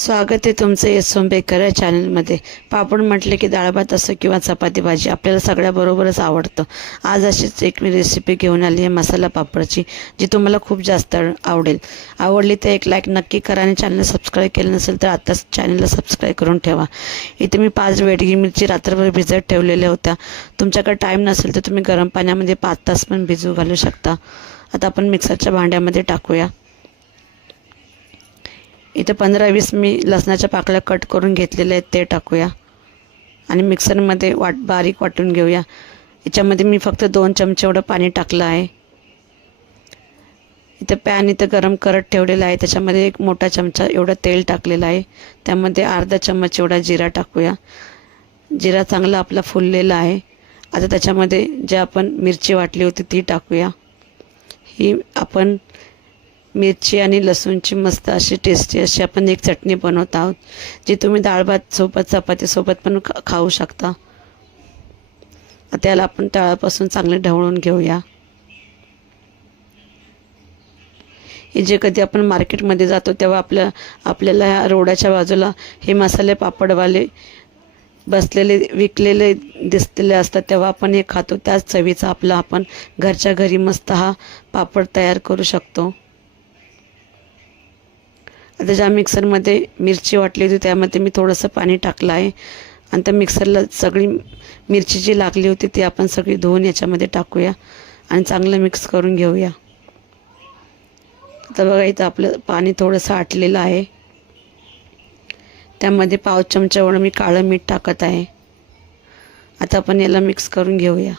स्वागत आहे तुमचं यशवंत बेकर या चॅनलमध्ये पापड म्हटले की डाळभात असो किंवा चपाती भाजी आपल्याला सगळ्याबरोबरच आवडतं. आज अशीच एक मी रेसिपी घेऊन आली आहे मसाला पापडची जी तुम्हाला खूप जास्त आवडेल. आवडली तर एक लाईक नक्की करा आणि चॅनल सबस्क्राईब केलं नसेल तर आत्ताच चॅनलला सबस्क्राईब करून ठेवा. इथे मी पाच वेडगी मिरची रात्रभर भिजत ठेवलेल्या होत्या. तुमच्याकडे टाईम नसेल तर तुम्ही गरम पाण्यामध्ये पाच तास पण भिजू घालू शकता. आता आपण मिक्सरच्या भांड्यामध्ये टाकूया. इथे पंधरा वीस मी लसणाच्या पाकळ्या कट करून घेतलेल्या आहेत ते टाकूया. आणि मिक्सरमध्ये वाट बारीक वाटून घेऊया. याच्यामध्ये मी फक्त दोन चमचे एवढं पाणी टाकलं आहे. इथं पॅन इथं गरम करत ठेवलेलं आहे. त्याच्यामध्ये एक मोठा चमचा एवढं तेल टाकलेलं आहे. त्यामध्ये अर्धा चम्मच एवढा जिरा टाकूया. जिरा चांगला आपला फुललेला आहे. आता त्याच्यामध्ये जे आपण मिरची वाटली होती ती टाकूया. ही आपण मिरची आणि लसूणची मस्त अशी टेस्टी अशी आपण एक चटणी बनवत आहोत जी तुम्ही डाळ भात सोबत चपातीसोबत पण खा खाऊ शकता. त्याला आपण तळापासून चांगले ढवळून घेऊया. हे जे कधी आपण मार्केटमध्ये जातो तेव्हा आपल्या आपल्याला ह्या रोडाच्या बाजूला हे मसाले पापडवाले बसलेले विकलेले दिसलेले असतात तेव्हा आपण हे खातो. त्याच चवीचा आपला आपण घरच्या घरी मस्त हा पापड तयार करू शकतो. आता ज्या मिक्सरमध्ये मिरची वाटली होती त्यामध्ये मी थोडंसं पाणी टाकलं आहे. आणि त्या मिक्सरला सगळी मिरची जी लागली होती ती आपण सगळी धुवून याच्यामध्ये टाकूया आणि चांगलं मिक्स करून घेऊया. आता बघा इथं आपलं पाणी थोडंसं आटलेलं आहे. त्यामध्ये पाव चमच्यावर मी काळं मीठ टाकत आहे. आता आपण याला मिक्स करून घेऊया.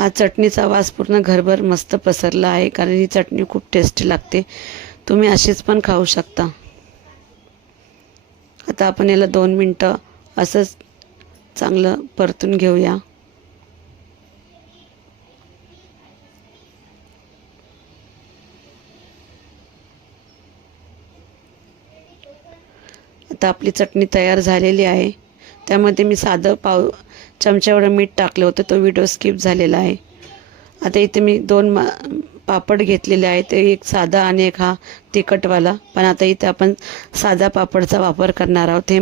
आज चटणीचा वास पूर्ण घरभर मस्त पसरला आहे कारण ही चटणी खूप टेस्टी लागते. तुम्ही अशीच पण खाऊ शकता. आता आपण याला दोन मिनटं असंच चांगलं परतून घेऊया. आता आपली चटणी तयार झालेली आहे. त्यामध्ये मी साधं पाव चमच्यावर मीठ टाकलं होतं तो व्हिडिओ स्किप झालेला आहे. आता इथे मी दोन मा पापड घेतलेले आहेत ते एक साधा आणि एक हा तिखटवाला. पण आता इथे आपण साधा पापडचा वापर करणार आहोत. हे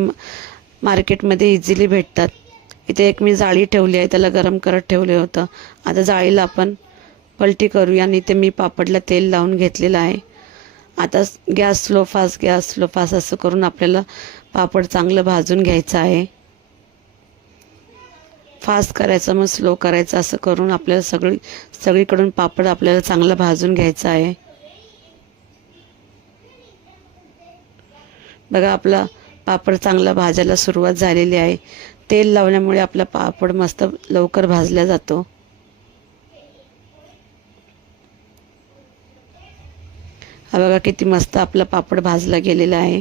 मार्केटमध्ये इझिली भेटतात. इथे एक मी जाळी ठेवली आहे त्याला गरम करत ठेवले होतं. आता जाळीला आपण पलटी करूया आणि इथे मी पापडला तेल लावून घेतलेलं आहे. आता gas slow fast gas slow fast असं करून आपल्याला पापड चांगलं भाजून घ्यायचं आहे. फास्ट करायचं मग स्लो करायचं असं करून आपल्याला सगळी सगळीकडून पापड आपल्याला चांगलं भाजून घ्यायचं आहे. बघा आपला पापड चांगला भाजायला सुरुवात झालेली आहे. तेल लावल्यामुळे आपला पापड मस्त लवकर भाजला जातो. हा बघा किती मस्त आपला पापड भाजला गेलेला आहे.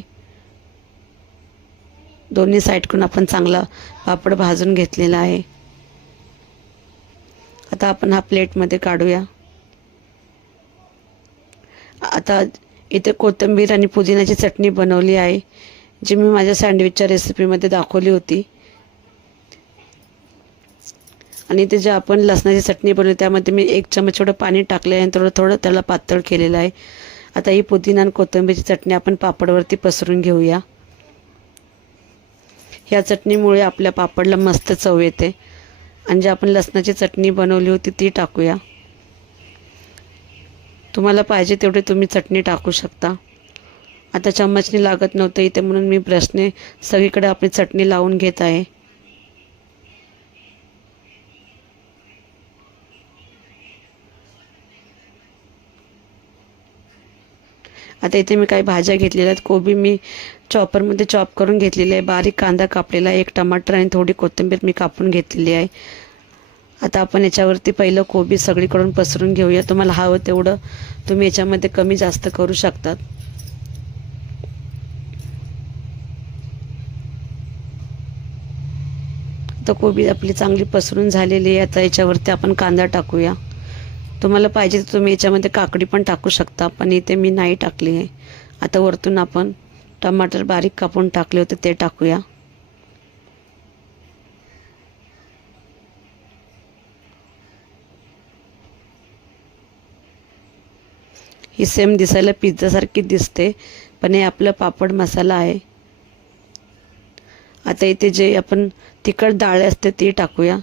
दोन्ही साईडकडून आपण चांगला पापड भाजून घेतलेला आहे. आता आपण हा प्लेटमध्ये काढूया. आता इथे कोथिंबीर आणि पुदिन्याची चटणी बनवली आहे जी मी माझ्या सँडविचच्या रेसिपीमध्ये दाखवली होती. आणि इथे जे आपण लसणाची चटणी बनवली त्यामध्ये मी एक चमच एवढं पाणी टाकलं आहे आणि थोडं थोडं त्याला पातळ केलेलं आहे. आता ही पुदिना आणि कोथिंबीरची चटणी आपण पापडवरती पसरून घेऊया. ह्या चटणीमुळे आपल्या पापडला मस्त चव येते. आणि जे आपण लसणाची चटणी बनवली होती ती टाकूया. तुम्हाला पाहिजे तेवढे तुम्ही चटणी टाकू शकता. आता चम्मचने लागत नव्हतं इथे म्हणून मी ब्रशने सगळीकडे आपली चटणी लावून घेत आहे. आता इथे मी काही भाज्या घेतलेल्या आहेत. कोबी मी चॉपरमध्ये चॉप करून घेतलेली आहे. बारीक कांदा कापलेला आहे. एक टमाटर आणि थोडी कोथिंबीर मी कापून घेतलेली आहे. आता आपण याच्यावरती पहिलं कोबी सगळीकडून पसरून घेऊया. तुम्हाला हवं तेवढं तुम्ही याच्यामध्ये कमी जास्त करू शकतात. तर कोबी आपली चांगली पसरून झालेली आहे. आता याच्यावरती आपण कांदा टाकूया. तुम्हाला पाहिजे तर तुम्ही याच्यामध्ये काकडी पण टाकू शकता पण इथे मी नाही टाकली आहे. आता वरतून आपण टमाटर बारीक कापून टाकले होते ते टाकूया. ही सेम दिसायला पिझ्झासारखी दिसते पण हे आपलं पापड मसाला आहे. आता इथे जे आपण तिखट डाळ असते ती टाकूया.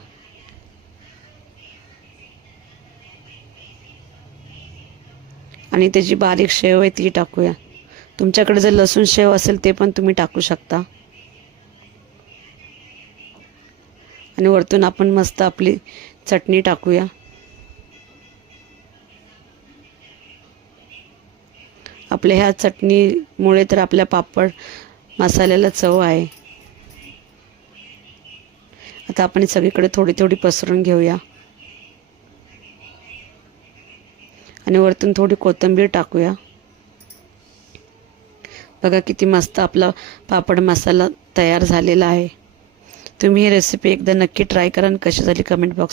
आणि त्याची बारीक शेव आहे ती टाकूया. तुमच्याकडे जर लसूण शेव असेल ते पण तुम्ही टाकू शकता. आणि वरतून आपण मस्त आपली चटणी टाकूया. आपल्या ह्या चटणीमुळे तर आपल्या पापड मसाल्याला चव आहे. आता आपण सगळीकडे थोडी थोडी पसरून घेऊया. आणि वरतून थोडी कोथिंबीर टाकूया. बघा किती मस्त आपला पापड मसाला तयार झालेला आहे. तुम्ही ही रेसिपी एकदा नक्की ट्राय करा आणि कशी झाली कमेंट बॉक्स